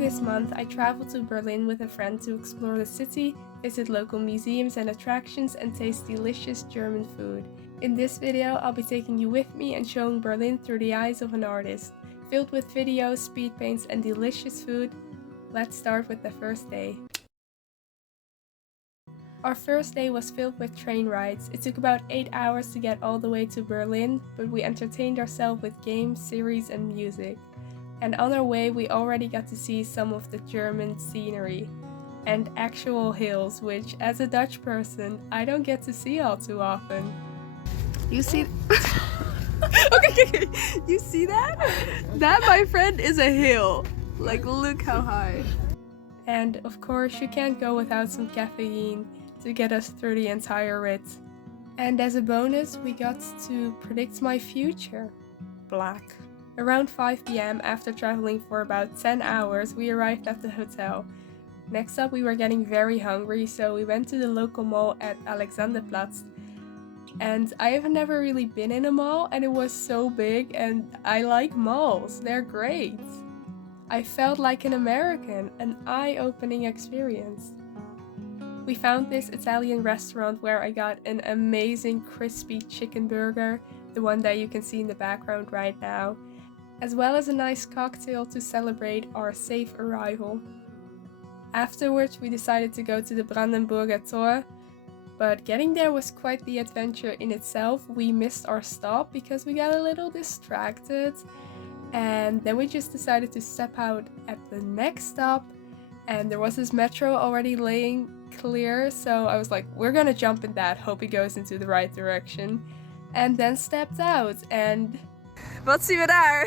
this month, I traveled to Berlin with a friend to explore the city, visit local museums and attractions, and taste delicious German food. In this video, I'll be taking you with me and showing Berlin through the eyes of an artist. Filled with videos, speed paints, and delicious food, let's start with the first day. Our first day was filled with train rides. It took about 8 hours to get all the way to Berlin, but we entertained ourselves with games, series, and music. And on our way, we already got to see some of the German scenery and actual hills, which, as a Dutch person, I don't get to see all too often. You see? Okay. You see that? That, my friend, is a hill. Like, look how high. And of course, you can't go without some caffeine to get us through the entire rit. And as a bonus, we got to predict my future. Black. Around 5 PM, after traveling for about 10 hours, we arrived at the hotel. Next up, we were getting very hungry, so we went to the local mall at Alexanderplatz. And I have never really been in a mall, and it was so big, and I like malls, they're great. I felt like an American, an eye-opening experience. We found this Italian restaurant where I got an amazing crispy chicken burger, the one that you can see in the background right now, as well as a nice cocktail to celebrate our safe arrival. Afterwards, we decided to go to the Brandenburger Tor, but getting there was quite the adventure in itself. We missed our stop because we got a little distracted, and then we just decided to step out at the next stop, and there was this metro already laying clear, so I was like, we're gonna jump in that, hope it goes into the right direction, and then stepped out, and wat zien we daar?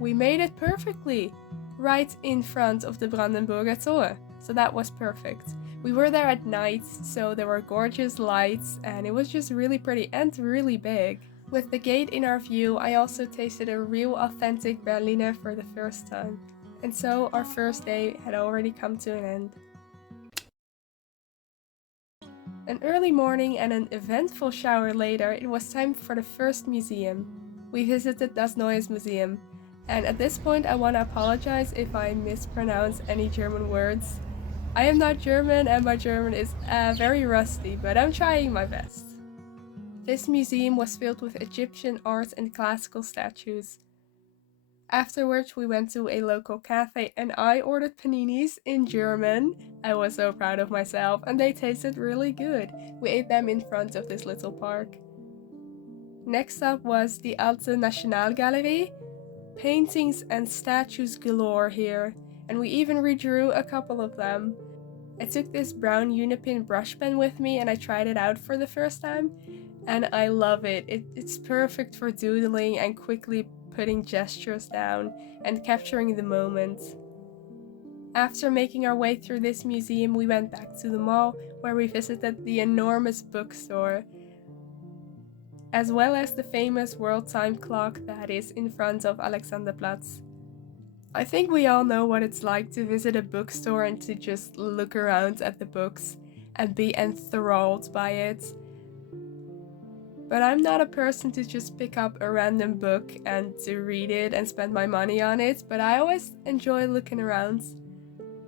We made it perfectly, right in front of the Brandenburger Tor, so that was perfect. We were there at night, so there were gorgeous lights, and it was just really pretty and really big. With the gate in our view, I also tasted a real authentic Berliner for the first time. And so our first day had already come to an end. An early morning and an eventful shower later, it was time for the first museum. We visited Das Neues Museum, and at this point I want to apologize if I mispronounce any German words. I am not German and my German is very rusty, but I'm trying my best. This museum was filled with Egyptian art and classical statues. Afterwards, we went to a local cafe and I ordered paninis in German. I was so proud of myself, and they tasted really good. We ate them in front of this little park. Next up was the Alte Nationalgalerie. Paintings and statues galore here, and we even redrew a couple of them. I took this brown Unipin brush pen with me and I tried it out for the first time, and I love it. It's perfect for doodling and quickly putting gestures down and capturing the moment. After making our way through this museum, we went back to the mall where we visited the enormous bookstore, as well as the famous world time clock that is in front of Alexanderplatz. I think we all know what it's like to visit a bookstore and to just look around at the books and be enthralled by it. But I'm not a person to just pick up a random book and to read it and spend my money on it, but I always enjoy looking around.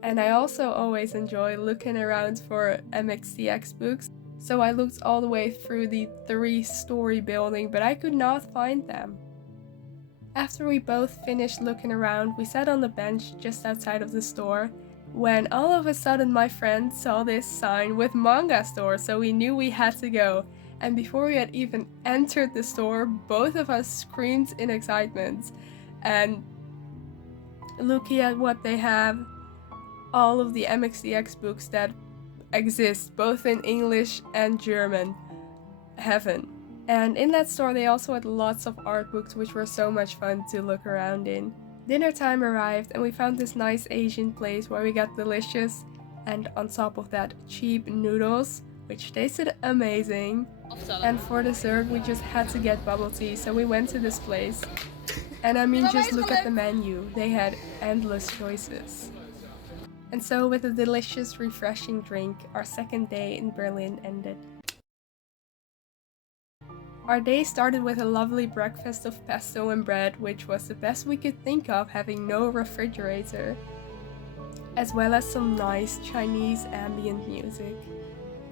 And I also always enjoy looking around for MXTX books. So I looked all the way through the 3-story building, but I could not find them. After we both finished looking around, we sat on the bench just outside of the store, when all of a sudden my friend saw this sign with manga store, so we knew we had to go. And before we had even entered the store, both of us screamed in excitement. And looking at what they have, all of the MXTX books that exist, both in English and German. Heaven. And in that store they also had lots of art books, which were so much fun to look around in. Dinner time arrived and we found this nice Asian place where we got delicious and on top of that cheap noodles, which tasted amazing. And for dessert we just had to get bubble tea, so we went to this place. And I mean, just look at the menu, they had endless choices. And so with a delicious refreshing drink, our second day in Berlin ended. Our day started with a lovely breakfast of pesto and bread, which was the best we could think of having no refrigerator, as well as some nice Chinese ambient music.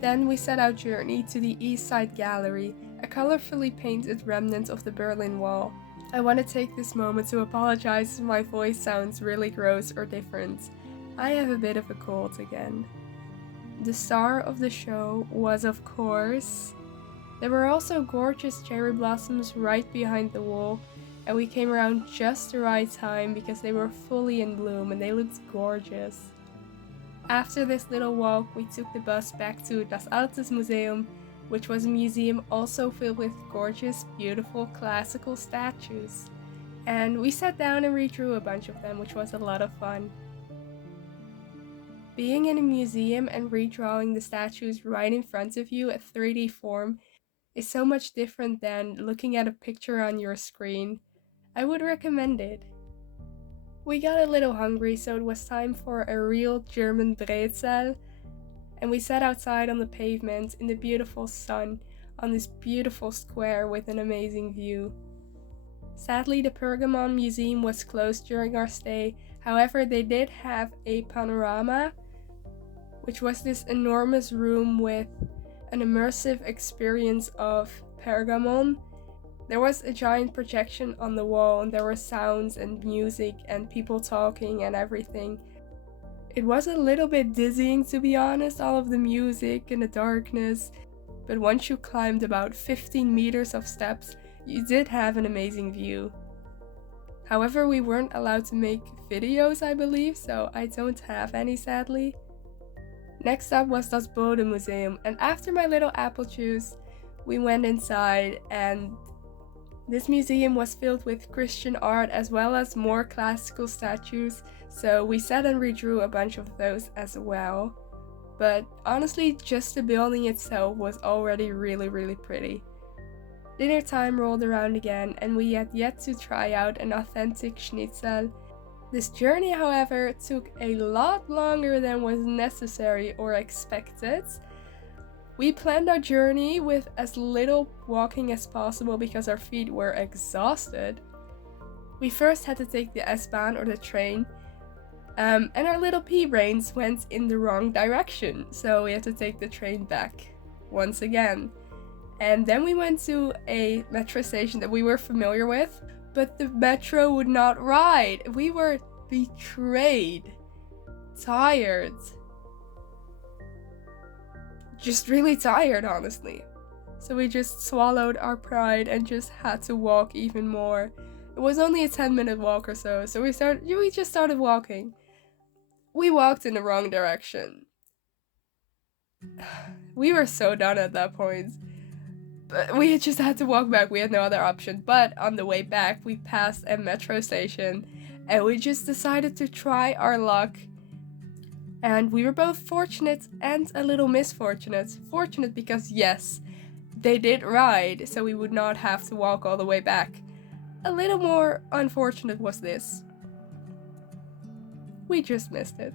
Then we set our journey to the East Side Gallery, a colorfully painted remnant of the Berlin Wall. I want to take this moment to apologize if my voice sounds really gross or different. I have a bit of a cold again. The star of the show was, of course, there were also gorgeous cherry blossoms right behind the wall, and we came around just the right time because they were fully in bloom and they looked gorgeous. After this little walk, we took the bus back to Das Altes Museum, which was a museum also filled with gorgeous, beautiful classical statues. And we sat down and redrew a bunch of them, which was a lot of fun. Being in a museum and redrawing the statues right in front of you at 3D form is so much different than looking at a picture on your screen. I would recommend it. We got a little hungry, so it was time for a real German brezel, and we sat outside on the pavement in the beautiful sun on this beautiful square with an amazing view. Sadly, the Pergamon Museum was closed during our stay. However, they did have a panorama, which was this enormous room with an immersive experience of Pergamon. There was a giant projection on the wall, and there were sounds and music and people talking and everything. It was a little bit dizzying, to be honest, all of the music and the darkness, but once you climbed about 15 meters of steps, you did have an amazing view. However, we weren't allowed to make videos, I believe, so I don't have any, sadly. Next up was Das Bode Museum, and after my little apple juice, we went inside, and this museum was filled with Christian art as well as more classical statues, so we sat and redrew a bunch of those as well. But honestly, just the building itself was already really pretty. Dinner time rolled around again, and we had yet to try out an authentic schnitzel. This journey, however, took a lot longer than was necessary or expected. We planned our journey with as little walking as possible because our feet were exhausted. We first had to take the S-Bahn or the train, and our little pea brains went in the wrong direction, so we had to take the train back once again. And then we went to a metro station that we were familiar with, but the metro would not ride. We were betrayed, tired, just really tired, honestly. So we just swallowed our pride and just had to walk even more. It was only a 10-minute walk or so, so we just started walking. We walked in the wrong direction. We were so done at that point. But we just had to walk back, we had no other option. But on the way back, we passed a metro station, and we just decided to try our luck. And we were both fortunate and a little misfortunate. Fortunate because, yes, they did ride, so we would not have to walk all the way back. A little more unfortunate was this. We just missed it.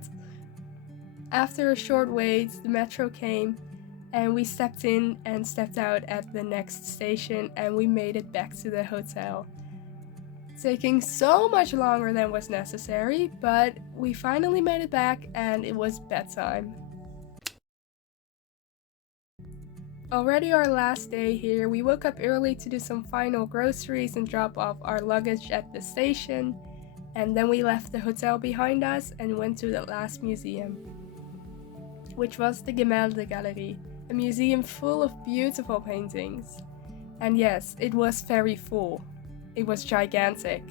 After a short wait, the metro came, and we stepped in and stepped out at the next station, and we made it back to the hotel. Taking so much longer than was necessary, but we finally made it back and it was bedtime. Already our last day here, we woke up early to do some final groceries and drop off our luggage at the station, and then we left the hotel behind us and went to the last museum, which was the Gemäldegalerie, a museum full of beautiful paintings. And yes, it was very full. It was gigantic.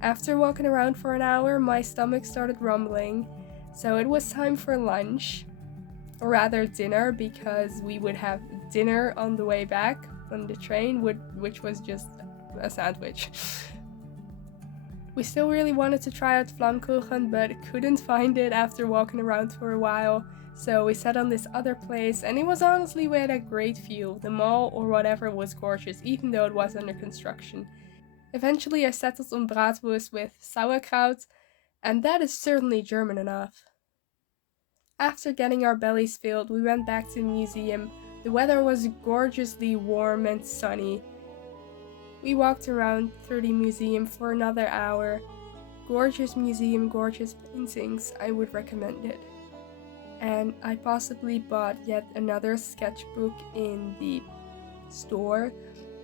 After walking around for an hour, my stomach started rumbling, so it was time for lunch, or rather dinner, because we would have dinner on the way back on the train, which was just a sandwich. We still really wanted to try out Flammkuchen, but couldn't find it after walking around for a while, so we sat on this other place, and it was honestly, we had a great view. The mall or whatever was gorgeous, even though it was under construction. Eventually I settled on bratwurst with sauerkraut, and that is certainly German enough. After getting our bellies filled, we went back to the museum, The weather was gorgeously warm and sunny. We walked around through the museum for another hour. Gorgeous museum, gorgeous paintings, I would recommend it. And I possibly bought yet another sketchbook in the store,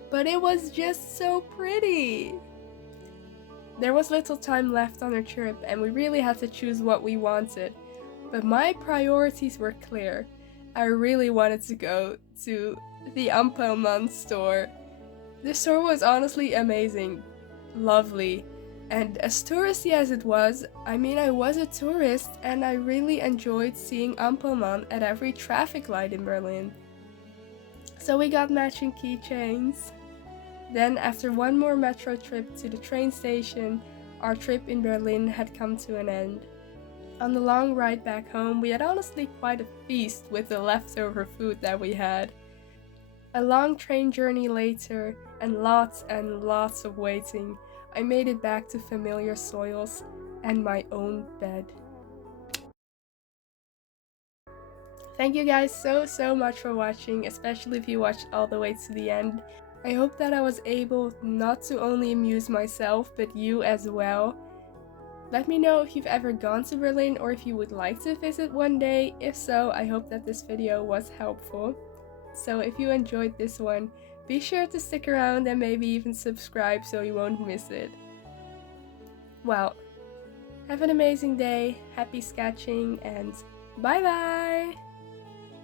but it was just so pretty. There was little time left on our trip and we really had to choose what we wanted, but my priorities were clear. I really wanted to go to the Ampelman store. The store was honestly amazing, lovely, and as touristy as it was, I mean I was a tourist and I really enjoyed seeing Ampelman at every traffic light in Berlin. So we got matching keychains. Then after one more metro trip to the train station, our trip in Berlin had come to an end. On the long ride back home, we had honestly quite a feast with the leftover food that we had. A long train journey later, and lots of waiting, I made it back to familiar soils and my own bed. Thank you guys so much for watching, especially if you watched all the way to the end. I hope that I was able not to only amuse myself, but you as well. Let me know if you've ever gone to Berlin or if you would like to visit one day. If so, I hope that this video was helpful. So if you enjoyed this one, be sure to stick around and maybe even subscribe so you won't miss it. Well, have an amazing day, happy sketching, and bye bye!